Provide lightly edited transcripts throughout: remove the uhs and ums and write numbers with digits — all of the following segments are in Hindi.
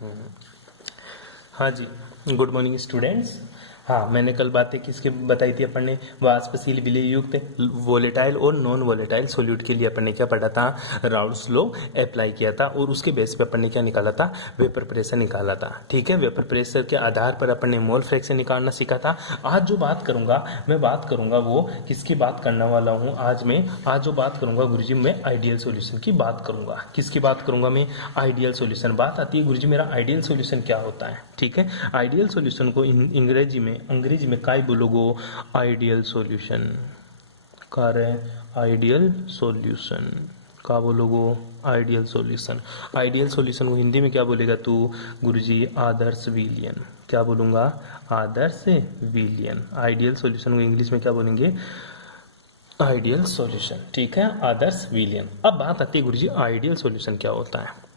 हाँ जी, गुड मॉर्निंग स्टूडेंट्स। हाँ, मैंने कल बातें किसके बताई थी अपन ने, वाष्पशील विलय युक्त वोलेटाइल और नॉन वोलेटाइल सोल्यूट के लिए अपन ने क्या पढ़ा था, राउल्स लॉ अप्लाई किया था और उसके बेस पे अपन ने क्या निकाला था, वेपर प्रेशर निकाला था। ठीक है, वेपर प्रेशर के आधार पर अपन ने मोल फ्रैक्शन निकालना सीखा था। आज जो बात करूंगा मैं बात करूंगा वो किसकी बात करने वाला हूँ आज जो बात करूंगा गुरुजी, मैं आइडियल सॉल्यूशन की बात करूंगा। किसकी बात करूंगा मैं, आइडियल सॉल्यूशन। बात आती है गुरुजी मेरा आइडियल सॉल्यूशन क्या होता है। ठीक है, आइडियल सॉल्यूशन को अंग्रेजी में काय बोलोगो, आइडियल सॉल्यूशन का रहे, आइडियल सॉल्यूशन का बोलोगो, आइडियल सॉल्यूशन। आइडियल सॉल्यूशन को हिंदी में क्या बोलेगा तू गुरुजी, आदर्श विलयन। क्या बोलूंगा, आदर्श विलयन। आइडियल सॉल्यूशन को इंग्लिश में क्या बोलेंगे, आइडियल सॉल्यूशन। ठीक है, आदर्श विलयन। अब बात आती है गुरुजी आइडियल सॉल्यूशन क्या होता है।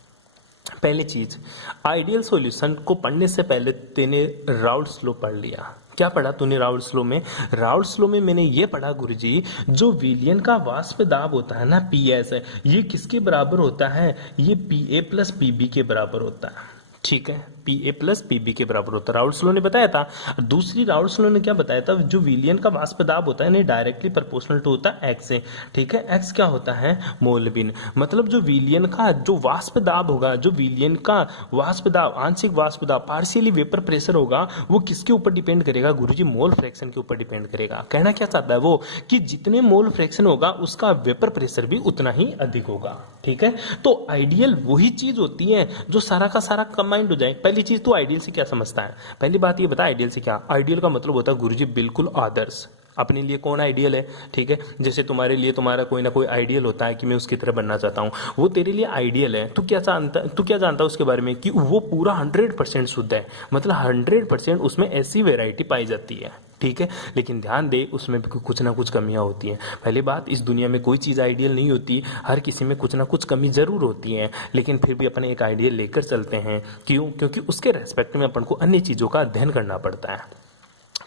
पहली चीज, आइडियल सॉल्यूशन को पढ़ने से पहले तूने राउल्स लॉ पढ़ लिया। क्या पढ़ा तूने राउल्स लॉ में? राउल्स लॉ में मैंने ये पढ़ा गुरुजी, जो विलयन का वाष्प दाब होता है ना, पीएस, ये किसके बराबर होता है, ये पीए प्लस पीबी के बराबर होता है। ठीक है, पीए प्लस पीबी के बराबर होता है, राउल्स लॉ ने बताया था। दूसरी राउल्स लॉ ने क्या बताया था, जो विलयन का वाष्प दाब होता है नहीं डायरेक्टली प्रोपोर्शनल टू होता है एक्स से। ठीक है, एक्स क्या होता है, मोलबिन। मतलब जो विलयन का जो वाष्प दाब होगा, जो विलयन का वाष्प दाब, आंशिक वाष्प दाब, पार्शियली वेपर प्रेशर होगा, वो किसके ऊपर डिपेंड करेगा गुरुजी, मोल फ्रैक्शन के ऊपर डिपेंड करेगा। कहना क्या चाहता है वो, कि जितने मोल फ्रैक्शन होगा उसका वेपर प्रेशर भी उतना ही अधिक होगा। ठीक है, तो आइडियल वही चीज होती है जो सारा का सारा कंबाइंड हो जाए। पहली चीज तो आइडियल से क्या समझता है, पहली बात ये बता आइडियल से क्या। आइडियल का मतलब होता है गुरुजी बिल्कुल आदर्श। अपने लिए कौन आइडियल है, ठीक है, जैसे तुम्हारे लिए तुम्हारा कोई ना कोई आइडियल होता है कि मैं उसकी तरह बनना चाहता हूं, वो तेरे लिए आइडियल है। तू क्या जानता है उसके बारे में, कि वो पूरा 100% शुद्ध है, मतलब 100% उसमें ऐसी वेराइटी पाई जाती है। ठीक है, लेकिन ध्यान दे उसमें भी कुछ ना कुछ कमियां होती हैं। पहली बात, इस दुनिया में कोई चीज़ आइडियल नहीं होती, हर किसी में कुछ ना कुछ कमी जरूर होती है, लेकिन फिर भी अपन एक आइडियल लेकर चलते हैं। क्यों? क्योंकि उसके रेस्पेक्ट में अपन को अन्य चीज़ों का अध्ययन करना पड़ता है।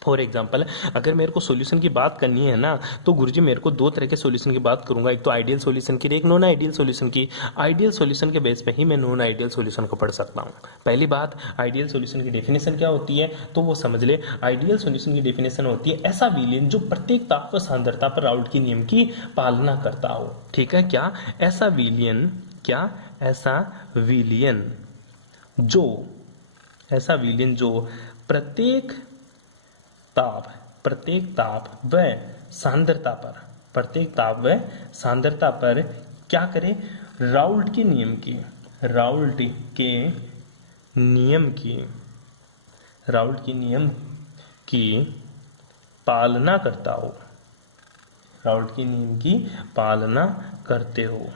फॉर एग्जाम्पल, अगर मेरे को सॉल्यूशन की बात करनी है ना, तो गुरुजी मेरे को दो तरह के सॉल्यूशन की बात करूंगा, एक तो आइडियल सॉल्यूशन की, एक नॉन आइडियल सॉल्यूशन की। आइडियल सॉल्यूशन के बेस पे ही मैं नॉन आइडियल सॉल्यूशन को पढ़ सकता हूँ। पहली बात, आइडियल सॉल्यूशन की डेफिनेशन क्या होती है, तो वो समझ ले। आइडियल सॉल्यूशन की डेफिनेशन होती है ऐसा विलयन जो प्रत्येक ताप व सांद्रता पर राउल्ट के नियम की पालना करता हो। ठीक है, क्या ऐसा विलयन, क्या ऐसा विलयन जो, ऐसा विलयन जो प्रत्येक ताप व सांद्रता पर, प्रत्येक ताप व सांद्रता पर क्या करे, राउल्ट के नियम की, राउल्ट के नियम की, राउल्ट के नियम की पालना करता हो, राउल्ट के नियम की पालना करते हो।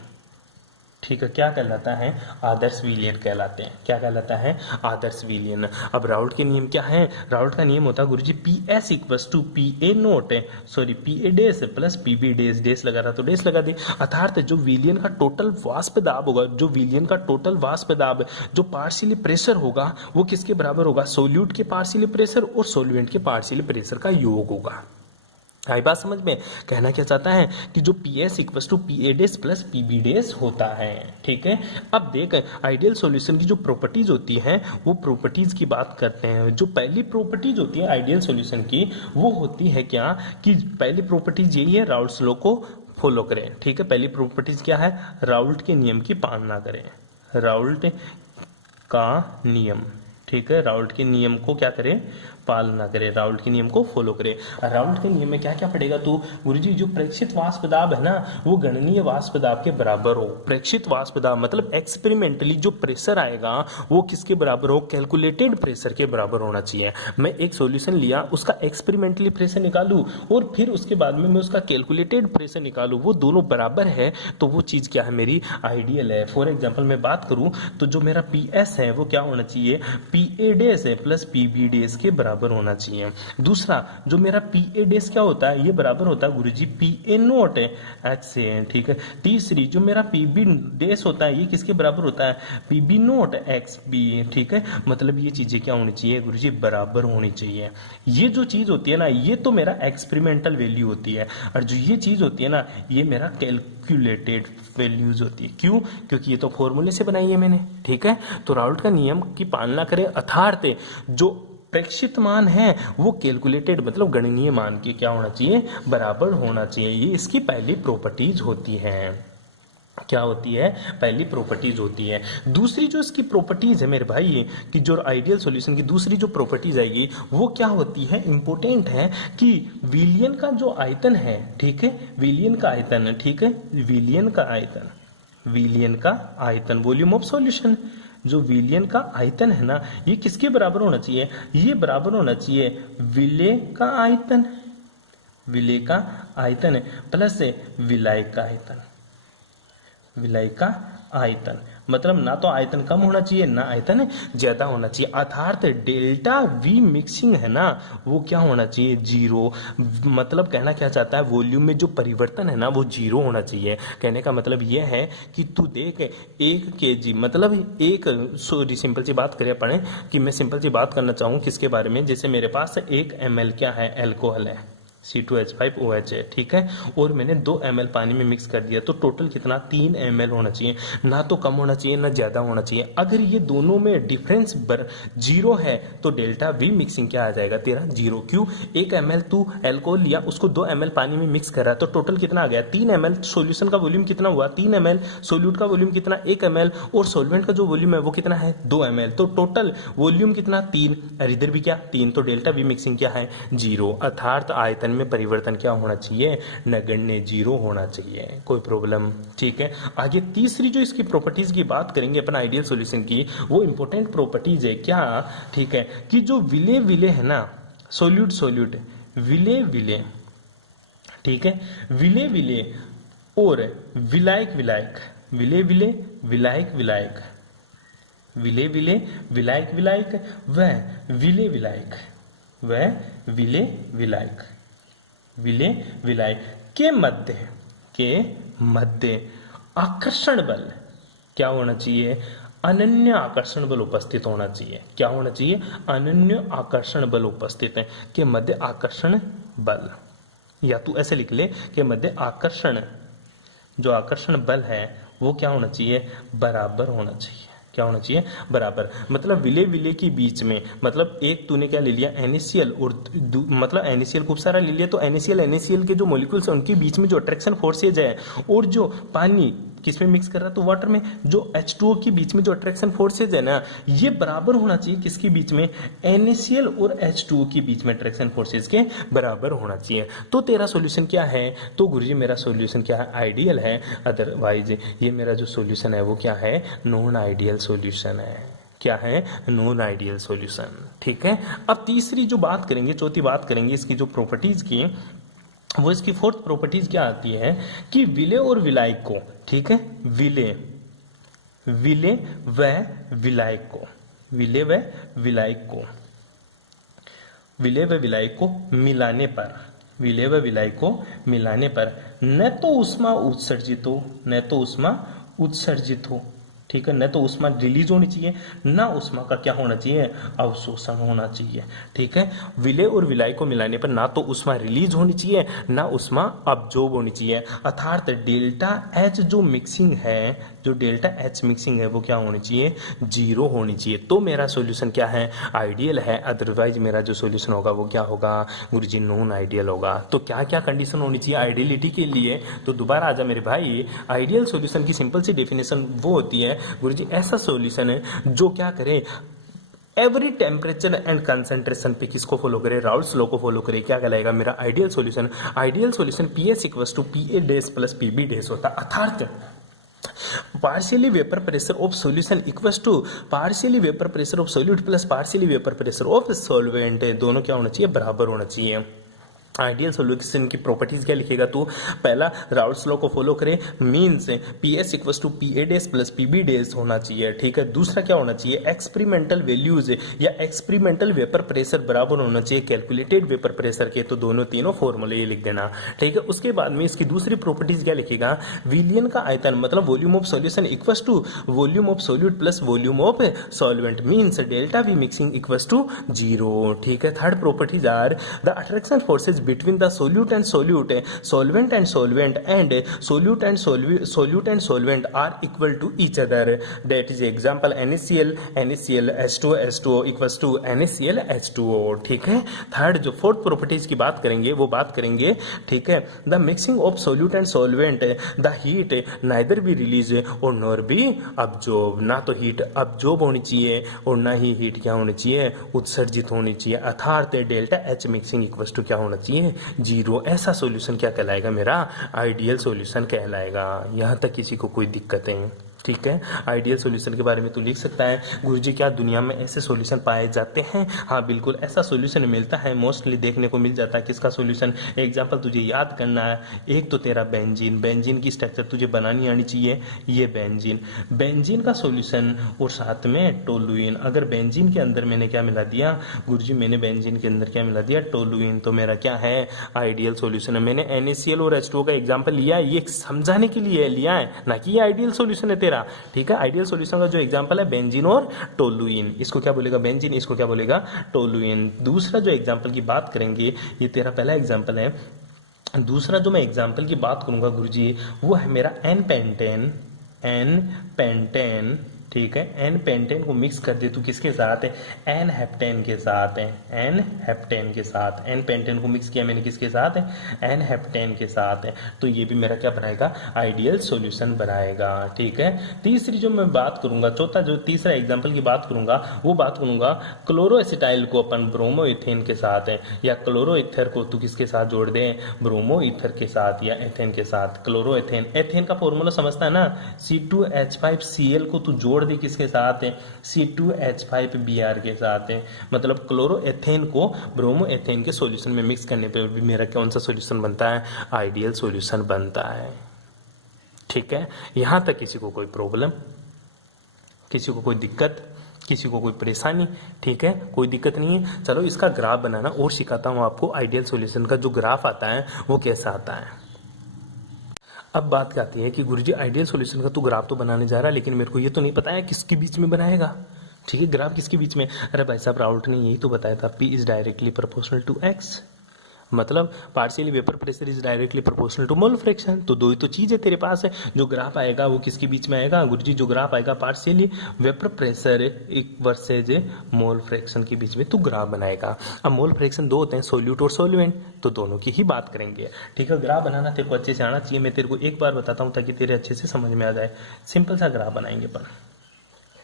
ठीक है, क्या कहलाता है, आदर्श विलयन कहलाते हैं। क्या कहलाता है, आदर्श विलयन। अब राउल्ट के नियम क्या है, राउल्ट का नियम होता है गुरुजी P S equals to P A naught, sorry P A dash plus P B dash. Dash लगा रहा तो डेस लगा दे, अर्थात जो विलयन का टोटल वाष्प दाब होगा, जो विलयन का टोटल वाष्प दाब, जो पार्शियली प्रेशर होगा, वो किसके बराबर होगा, सोल्यूट के पार्शियली प्रेशर और सोल्यूएंट के पार्शियली प्रेशर का योग होगा। आई बात समझ में? कहना क्या चाहता है कि जो P S equal to P A dash plus P B dash होता है। ठीक है, अब देख आइडियल सॉल्यूशन की जो प्रॉपर्टीज होती हैं, वो प्रॉपर्टीज की बात करते हैं। जो पहली प्रॉपर्टीज होती है आइडियल सॉल्यूशन की, वो होती है क्या, कि पहली प्रॉपर्टीज यही है, राउल्ट्स लॉ को फॉलो करें। ठीक है, पहली प्रॉपर्टीज क्या है, राउल्ट के नियम की पालना करें, राउल्ट का नियम। ठीक है, राउल्ट के नियम को क्या करें, पालना करें, राउल्ट के नियम को फॉलो करें। राउल्ट के नियम में क्या क्या पड़ेगा तो गुरुजी, जो प्रेक्षित वाष्प दाब है ना, वो गणनीय वाष्प दाब के बराबर हो। प्रेक्षित वाष्प दाब मतलब एक्सपेरिमेंटली जो प्रेशर आएगा वो किसके बराबर हो, कैलकुलेटेड प्रेशर के बराबर होना चाहिए। मैं एक सॉल्यूशन लिया, उसका एक्सपेरिमेंटली प्रेशर निकालू और फिर उसके बाद में मैं उसका कैलकुलेटेड प्रेशर निकालू, वो दोनों बराबर है, तो वो चीज क्या है, मेरी आइडियल है। फॉर एग्जाम्पल मैं बात करूं तो जो मेरा पी एस है वो क्या होना चाहिए, पी पी ए डेस है प्लस पी बी डेस के बराबर होना चाहिए। दूसरा जो मेरा पी ए डेस क्या होता है, ये बराबर होता है गुरुजी पी ए नोट है एच से है, ठीक है। तीसरी जो मेरा पी बी डेस होता है ये किसके बराबर होता है, P B naught X B, ठीक है। मतलब ये चीजें क्या होनी चाहिए गुरुजी, बराबर होनी चाहिए। ये जो चीज होती है ना, ये तो मेरा एक्सपेरिमेंटल वैल्यू होती है, और जो ये चीज होती है ना, ये मेरा कैलकुलेटेड वैल्यूज होती है। क्यों? क्योंकि ये तो फॉर्मूले से बनाई है मैंने, ठीक है। तो राउल्ट का नियम की पालना करें, अर्थात जो प्रेक्षित मान है वो कैलकुलेटेड मतलब गणनीय मान के क्या होना चाहिए, बराबर होना चाहिए। ये इसकी पहली प्रॉपर्टीज होती है। क्या होती है, पहली प्रॉपर्टीज होती है। दूसरी जो इसकी प्रॉपर्टीज है मेरे भाई, कि जो आइडियल सॉल्यूशन की दूसरी जो प्रॉपर्टीज आएगी वो क्या होती है, इंपॉर्टेंट है, कि विलियन का जो आयतन है, ठीक है, विलियन का आयतन है, ठीक है, विलियन का आयतन, विलियन का आयतन वॉल्यूम ऑफ सॉल्यूशन, जो विलियन का आयतन है ना, ये किसके बराबर होना चाहिए, ये बराबर होना चाहिए विलेय का आयतन, विलेय का आयतन है प्लस विलाय का आयतन, विलाय का आयतन। मतलब ना तो आयतन कम होना चाहिए ना आयतन ज्यादा होना चाहिए, अर्थात डेल्टा वी मिक्सिंग है ना, वो क्या होना चाहिए, जीरो। मतलब कहना क्या चाहता है, वॉल्यूम में जो परिवर्तन है ना वो जीरो होना चाहिए। कहने का मतलब ये है कि तू देख 1 kg मतलब एक, सॉरी सिंपल सी बात करें पढ़े, कि मैं सिंपल सी बात करना चाहूँ किसके बारे में, जैसे मेरे पास 1 ml क्या है, अल्कोहल है, C2H5OH है, ठीक है, और मैंने 2 ml पानी में मिक्स कर दिया, तो टोटल कितना 3 ml होना चाहिए, ना तो कम होना चाहिए ना ज्यादा होना चाहिए। अगर ये दोनों में डिफरेंस जीरो है तो डेल्टा वी मिक्सिंग क्या आ जाएगा तेरा, जीरो। क्यों, 1 ml तू अल्कोहल लिया, उसको 2 ml पानी में मिक्स कर रहा है, तो टोटल कितना आ गया 3 ml। सॉल्यूशन का वॉल्यूम कितना हुआ 3 ml, सोल्यूट का वॉल्यूम कितना 1 ml, और सॉल्वेंट का जो वॉल्यूम है वो कितना है 2 ml, तो टोटल वॉल्यूम कितना 3, और इधर भी क्या 3, तो डेल्टा वी मिक्सिंग क्या है, जीरो। अर्थात आयतन में परिवर्तन क्या होना चाहिए, नगण्य, जीरो होना चाहिए, कोई प्रॉब्लम, ठीक है। आगे तीसरी जो इसकी प्रॉपर्टीज की बात करेंगे अपन आइडियल सॉल्यूशन की, वो इंपॉर्टेंट प्रॉपर्टीज है क्या, ठीक है, कि जो विले विले है ना, सोल्यूट सोल्यूट, विले विले, ठीक है, विले विले और विलायक विलायक, विले विले विलायक विलायक, विले विले विलायक विलायक, वह विले विलायक, वह विले विलायक, विले विलाय के मध्य आकर्षण बल क्या होना चाहिए, अनन्य आकर्षण बल उपस्थित होना चाहिए। क्या होना चाहिए, अनन्य आकर्षण बल उपस्थित है, के मध्य आकर्षण बल, या तू ऐसे लिख ले के मध्य आकर्षण, जो आकर्षण बल है वो क्या होना चाहिए, बराबर होना चाहिए। क्या होना चाहिए, बराबर। मतलब विले विले के बीच में, मतलब एक तूने क्या ले लिया NaCl, और मतलब NaCl खूब सारा ले लिया, तो NaCl के जो मॉलिक्यूल्स है उनके बीच में जो अट्रैक्शन फोर्सेज है, और जो पानी किस में मिक्स कर रहा है, तो वाटर में, जो H2O के बीच में जो अट्रैक्शन फोर्सेज है ना, ये बराबर होना चाहिए किसके बीच में, NaCl और H2O के बीच में अट्रैक्शन फोर्सेज के बराबर होना चाहिए। तो तेरा सॉल्यूशन क्या है, तो गुरुजी मेरा सॉल्यूशन क्या है, आइडियल है, अदरवाइज ये मेरा जो सॉल्यूशन है वो क्या है, नॉन आइडियल सॉल्यूशन है। क्या है, नॉन आइडियल सॉल्यूशन, ठीक है। अब तीसरी जो बात करेंगे, चौथी बात करेंगे इसकी जो प्रॉपर्टीज की, वो इसकी फोर्थ प्रॉपर्टीज क्या आती है, कि विले और विलायक को, ठीक है, विले विले व विलायक को, विले व विलायक को, विले व विलायक को मिलाने पर, विले व विलायक को मिलाने पर न तो ऊष्मा उत्सर्जित हो, न तो ऊष्मा उत्सर्जित हो, ठीक है, न तो ऊष्मा रिलीज होनी चाहिए, ना ऊष्मा का क्या होना चाहिए, अवशोषण होना चाहिए, ठीक है। विलेय और विलाय को मिलाने पर ना तो ऊष्मा रिलीज होनी चाहिए ना ऊष्मा अब्जॉर्ब होनी चाहिए, अर्थात डेल्टा एच जो मिक्सिंग है, जो डेल्टा एच मिक्सिंग है वो क्या होनी चाहिए, जीरो होनी चाहिए। तो मेरा सॉल्यूशन क्या है, आइडियल है, अदरवाइज मेरा जो सॉल्यूशन होगा वो क्या होगा, गुरुजी नॉन आइडियल होगा। तो क्या क्या कंडीशन होनी चाहिए आइडियलिटी के लिए, तो दोबारा आजा मेरे भाई, आइडियल सॉल्यूशन की सिंपल सी डेफिनेशन वो होती है गुरुजी, ऐसा सॉल्यूशन है जो क्या करे, एवरी टेम्परेचर एंड कंसंट्रेशन पे किसको फॉलो करे, राउल्ट्स लॉ को फॉलो करे। क्या कहलाएगा मेरा ideal solution, ideal solution PS equals to PA dash plus PB dash होता है, अर्थात partially vapour pressure of solution equals to partially vapour pressure of solute plus partially vapour pressure of solvent, दोनों क्या होना चाहिए, बराबर होना चाहिए। आइडियल सॉल्यूशन की प्रॉपर्टीज क्या लिखेगा तू? पहला, राउल्स लॉ को फॉलो करे, means PS equals to PA dash plus PB dash होना चाहिए, ठीक है। दूसरा क्या होना चाहिए? एक्सपेरिमेंटल वैल्यूज या एक्सपेरिमेंटल वेपर प्रेशर बराबर होना चाहिए कैलकुलेटेड वेपर प्रेशर के। तो दोनों तीनों फॉर्मूले ये लिख देना, ठीक है। उसके बाद में इसकी दूसरी प्रॉपर्टीज क्या लिखेगा? विलियन का आयतन मतलब volume of solution equals to volume of solute plus volume of solvent, means delta V mixing equals to 0, ठीक है। Third properties are the attraction forces between the solute and solute, solvent and solvent, and solute and solvent are equal to each other. That is example NaCl H2O H2O equals to NaCl H2O, ठीक है। थर्ड जो फोर्थ प्रॉपर्टीज की बात करेंगे वो बात करेंगे, ठीक है, the mixing of solute and solvent, the heat neither be release और nor be absorb, ना तो हीट अब्जॉर्ब होनी चाहिए और ना ही हीट क्या होनी चाहिए? उत्सर्जित होनी चाहिए। अर्थात delta H mixing equals to क्या होना चाहिए? 0। ऐसा सॉल्यूशन क्या कहलाएगा? मेरा आइडियल सॉल्यूशन कहलाएगा। यहां तक किसी को कोई दिक्कतें? ठीक है। आइडियल सॉल्यूशन के बारे में तू लिख सकता है, गुरुजी क्या दुनिया में ऐसे सॉल्यूशन पाए जाते हैं? हाँ बिल्कुल, ऐसा सॉल्यूशन मिलता है, मोस्टली देखने को मिल जाता है। किसका सॉल्यूशन? एग्जांपल तुझे याद करना है। एक तो तेरा बेंजीन, बेंजीन की स्ट्रक्चर तुझे बनानी आनी चाहिए। ये बेंजीन का सॉल्यूशन और साथ में टोलुइन। अगर बेंजीन के अंदर मैंने क्या मिला दिया? गुरुजी मैंने बेंजीन के अंदर क्या मिला दिया? टोलुइन। तो मेरा क्या है? आइडियल सॉल्यूशन है। मैंने NaCl और H2O का एग्जाम्पल लिया है, ये समझाने के लिए लिया है, ना कि ये आइडियल सॉल्यूशन है तेरा, ठीक है। आइडियल सॉल्यूशन का जो एग्जांपल है बेंजीन और टोलुइन, इसको क्या बोलेगा? बेंजीन, इसको क्या बोलेगा? टोलुइन। दूसरा जो एग्जांपल की बात करेंगे, ये तेरा पहला एग्जांपल है। दूसरा जो मैं एग्जांपल की बात करूंगा गुरुजी, वो है मेरा एन पेंटेन, ठीक है। एन पेंटेन को मिक्स कर दे तू किसके साथ है? एन हेप्टेन के साथ है। एन हेप्टेन के साथ, एन पेंटेन को मिक्स किया मैंने किसके साथ है? एन हेप्टेन के साथ है। तो ये भी मेरा क्या बनाएगा? आइडियल सॉल्यूशन बनाएगा, ठीक है। तीसरी जो मैं बात करूंगा, तीसरा एग्जांपल की बात करूंगा, वो बात करूंगा क्लोरोएसिटाइल को अपन ब्रोमो इथेन के साथ है, या क्लोरो इथर को तू किसके साथ जोड़ दे? ब्रोमो इथर के साथ या एथेन के साथ। क्लोरो एथेन का फॉर्मूला समझता है ना? C2H5Cl को तू जोड़ दे किसके साथ है? C2H5Br के साथ है। मतलब क्लोरोएथेन को ब्रोमोएथेन के सॉल्यूशन में मिक्स करने पे भी मेरा कौन सा सॉल्यूशन बनता है? आइडियल सॉल्यूशन बनता है, ठीक है। यहां तक किसी को कोई प्रॉब्लम, किसी को कोई दिक्कत, किसी को कोई परेशानी? ठीक है, कोई दिक्कत नहीं है। चलो इसका ग्राफ बनाना और सिखाता हूं आपको। आइडियल सॉल्यूशन का जो ग्राफ आता है वो कैसा आता है। अब बात क्या आती है कि गुरुजी आइडियल सॉल्यूशन का तू ग्राफ तो बनाने जा रहा है, लेकिन मेरे को ये तो नहीं पता है किसके बीच में बनाएगा, ठीक है। ग्राफ किसके बीच में? अरे भाई साहब, राउल्ट ने यही तो बताया था, P is directly proportional to X, मतलब partially vapour pressure is directly proportional to mole fraction. तो दो ही तो चीज है तेरे पास है। जो ग्राफ आएगा वो किसके बीच में आएगा गुरुजी? जो ग्राफ आएगा partially vapour pressure versus mole fraction के बीच में तू ग्राफ बनाएगा। अब मोल फ्रैक्शन दो होते हैं, सोल्यूट और सोल्वेंट, तो दोनों की ही बात करेंगे, ठीक है। ग्राफ बनाना तेरे को अच्छे से आना चाहिए। मैं तेरे को एक बार बताता हूँ ताकि तेरे अच्छे से समझ में आ जाए। सिंपल सा ग्राफ बनाएंगे अपन,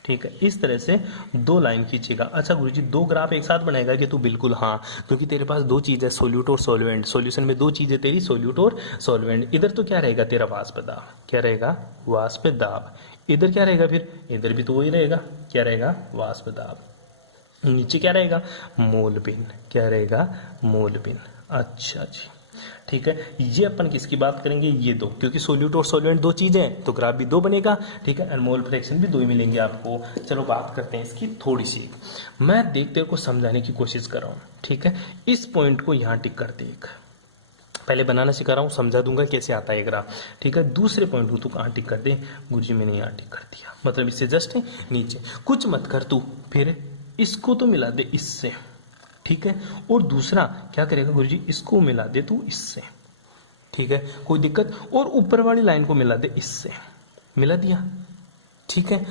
ठीक है। इस तरह से दो लाइन खींचेगा। अच्छा गुरुजी, दो ग्राफ एक साथ बनाएगा कि तू? बिल्कुल हाँ, क्योंकि तेरे पास दो चीज है, सोल्यूट और सोल्वेंट। सॉल्यूशन में दो चीजें तेरी, सोल्यूट और सोल्वेंट। इधर तो क्या रहेगा तेरा? वाष्प दाब। क्या रहेगा? वाष्प दाब। इधर क्या रहेगा फिर? इधर भी तो वही रहेगा। क्या रहेगा? वाष्प दाब। नीचे क्या रहेगा? मोलबिन। क्या रहेगा? मोलबिन। अच्छा जी, ठीक है। ये अपन किसकी बात करेंगे? ये दो, क्योंकि सोल्यूट और सोल्वेंट दो चीजें हैं तो ग्राफ भी दो बनेगा, ठीक है। और मोल फ्रैक्शन भी दो ही मिलेंगे आपको। चलो बात करते हैं इसकी थोड़ी सी। मैं देखते को समझाने की कोशिश कर रहा हूं, ठीक है। इस पॉइंट को यहां टिक कर दे। पहले बनाना सिखा रहा हूं, समझा दूंगा कैसे आता है ग्राफ, ठीक है। दूसरे पॉइंट को तू कहां टिक कर दे? गुरुजी मैंने यहां टिक कर दिया, मतलब इससे जस्ट नीचे। कुछ मत कर तू, फिर इसको तो मिला दे इससे, ठीक है। और दूसरा क्या करेगा गुरुजी? इसको मिला दे तू इससे, ठीक है, कोई दिक्कत। और ऊपर वाली लाइन को मिला दे इससे, मिला दिया, ठीक है।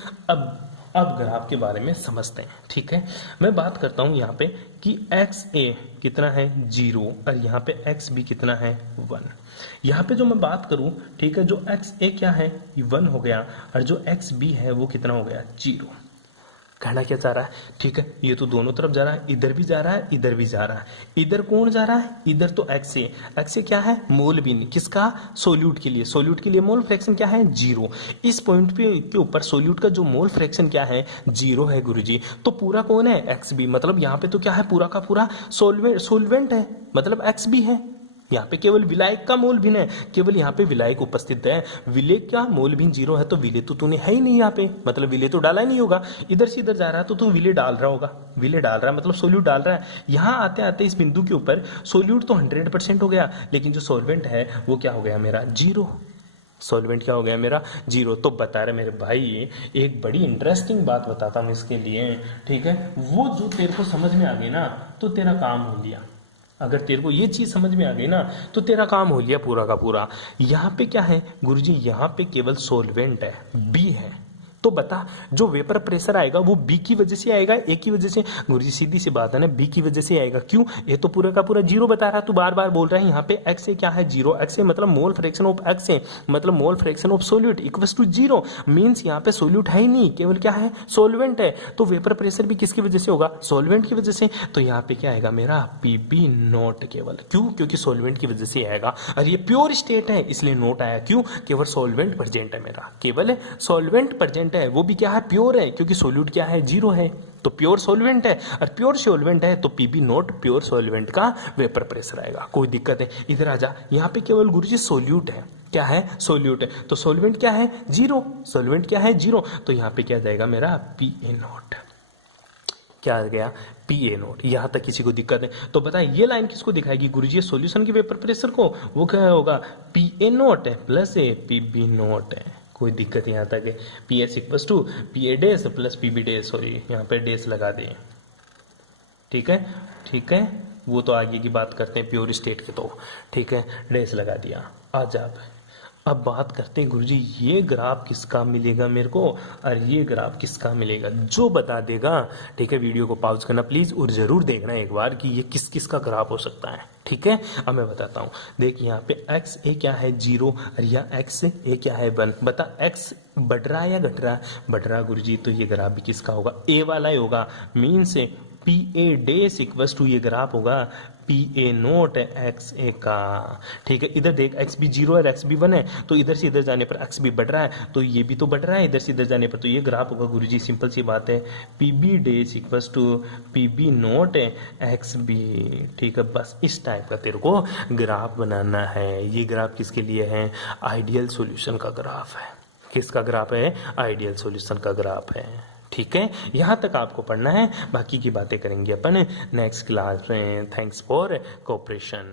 अब ग्राफ के बारे में समझते हैं, ठीक है। मैं बात करता हूं यहाँ पे कि XA कितना है? 0, और यहाँ पे XB कितना है? 1। यहाँ पे जो मैं बात करूं, ठीक है, जो XA क्या है? 1 हो गया, और जो XB है वो कितना हो गया? 0। कहना क्या चाह रहा है? ठीक है, ये तो दोनों तरफ जा रहा है, इधर भी जा रहा है, इधर भी जा रहा है। इधर कौन जा रहा है? इधर तो XA क्या है? मोलबिन। किसका? सोल्यूट के लिए। सोल्यूट के लिए मोल फ्रैक्शन क्या है? 0। इस पॉइंट पे के ऊपर सोल्यूट का जो मोल फ्रैक्शन क्या है? 0 है गुरुजी। तो पूरा कौन है? XB। मतलब यहाँ पे तो क्या है? पूरा का पूरा सोल्वेंट है, मतलब XB है। यहाँ पे केवल विलायक का मोल भिन्न है, केवल यहाँ पे विलायक उपस्थित है, विलेय का मोल भिन्न 0 है, तो विलेय तो तूने है ही नहीं यहाँ पे, मतलब विलेय तो डाला ही नहीं होगा। इधर से इधर जा रहा है तो तू विलेय डाल रहा होगा, विलेय डाल रहा है मतलब सोल्यूट डाल रहा है। यहाँ आते आते इस बिंदु के ऊपर सोल्यूट तो 100% हो गया, लेकिन जो सॉल्वेंट है वो क्या हो गया मेरा 0। सॉल्वेंट क्या हो गया मेरा 0। तो बता रहे मेरे भाई, एक बड़ी इंटरेस्टिंग बात बताता हूँ इसके लिए, ठीक है। वो जो तेरे को समझ में आ गई ना तो तेरा काम हो लिया। अगर तेरे को ये चीज समझ में आ गई ना तो तेरा काम हो लिया पूरा का पूरा। यहाँ पे क्या है गुरुजी, यहाँ पे केवल सॉल्वेंट है, बी है। तो बता, जो वेपर प्रेशर आएगा वो बी की वजह से आएगा, ए की वजह से? गुरुजी सीधी सी बात है ना, बी की वजह से आएगा। क्यों? ये तो पूरा का पूरा 0 बता रहा है, तू बार बार बोल रहा है यहाँ पे एक्स है क्या है 0, एक्स है मतलब मोल फ्रैक्शन ऑफ एक्स है, मतलब mole fraction of solute equals to 0। Means यहाँ पे सोल्यूट है ही नहीं, केवल क्या है सॉल्वेंट है। तो वेपर प्रेशर भी किसकी वजह से होगा? सॉल्वेंट की वजह से। तो यहाँ पे क्या आएगा मेरा पीबी नोट केवल। क्यों? क्योंकि सॉल्वेंट की वजह से आएगा, और ये प्योर स्टेट है इसलिए नोट आया। क्यों? केवल सॉल्वेंट प्रेजेंट है मेरा, केवल सॉल्वेंट प्रेजेंट है, वो भी क्या है प्योर है, क्योंकि सोल्यूट क्या है 0 है। तो प्योर सॉल्वेंट है, और प्योर सॉल्वेंट है तो पीबी नोट प्योर सॉल्वेंट का वेपर प्रेशर आएगा। कोई दिक्कत है? इधर आ जा, यहाँ पे केवल गुरुजी सोल्यूट है। क्या है? सोल्यूट है। तो सॉल्वेंट क्या है 0, सॉल्वेंट क्या है 0। तो यहाँ पे क्या जाएगा मेरा पी ए नोट। क्या आ गया? P A note. यहां तक किसी को दिक्कत है तो बता, ये लाइन किसको दिखाएगी गुरुजी? सॉल्यूशन के वेपर प्रेशर को। वो क्या होगा? पी ए नोट है plus A P B naught है। कोई दिक्कत यहाँ तक है? P S equals to P A dash plus P B dash. Sorry यहाँ पे डेस लगा दें, ठीक है ठीक है। वो तो आगे की बात करते हैं प्योर स्टेट के, तो ठीक है डेस लगा दिया। आज अब बात करते हैं गुरुजी, ये ग्राफ किसका मिलेगा मेरे को, और ये ग्राफ किसका मिलेगा? जो बता देगा, ठीक है। वीडियो को पॉज करना प्लीज और जरूर देखना एक बार कि ये किस किस का ग्राफ हो सकता है, ठीक है। अब मैं बताता हूँ, देख यहाँ पे एक्स ए क्या है 0, और यहाँ एक्स ए क्या है 1। बता एक्स बढ़ रहा है या घट रहा है? बढ़ रहा गुरुजी, तो ये ग्राफ भी किसका होगा? ए वाला ही होगा। Means P A dash equals to ये ग्राफ होगा P A naught X A का, ठीक है। इधर देख एक्स भी 0 है एक्स भी 1 है, तो इधर से इधर जाने पर एक्स भी बढ़ रहा है, तो ये भी तो बढ़ रहा है इधर से इधर जाने पर, तो ये ग्राफ होगा गुरुजी। सिंपल सी बात है, P B dash equals to P B naught X B, ठीक है। बस इस टाइप का तेरे को ग्राफ बनाना है। ये ग्राफ किसके लिए है? आइडियल सॉल्यूशन का ग्राफ है। किसका ग्राफ है? आइडियल सॉल्यूशन का ग्राफ है, ठीक है। यहां तक आपको पढ़ना है, बाकी की बातें करेंगे अपन नेक्स्ट क्लास में। Thanks for cooperation.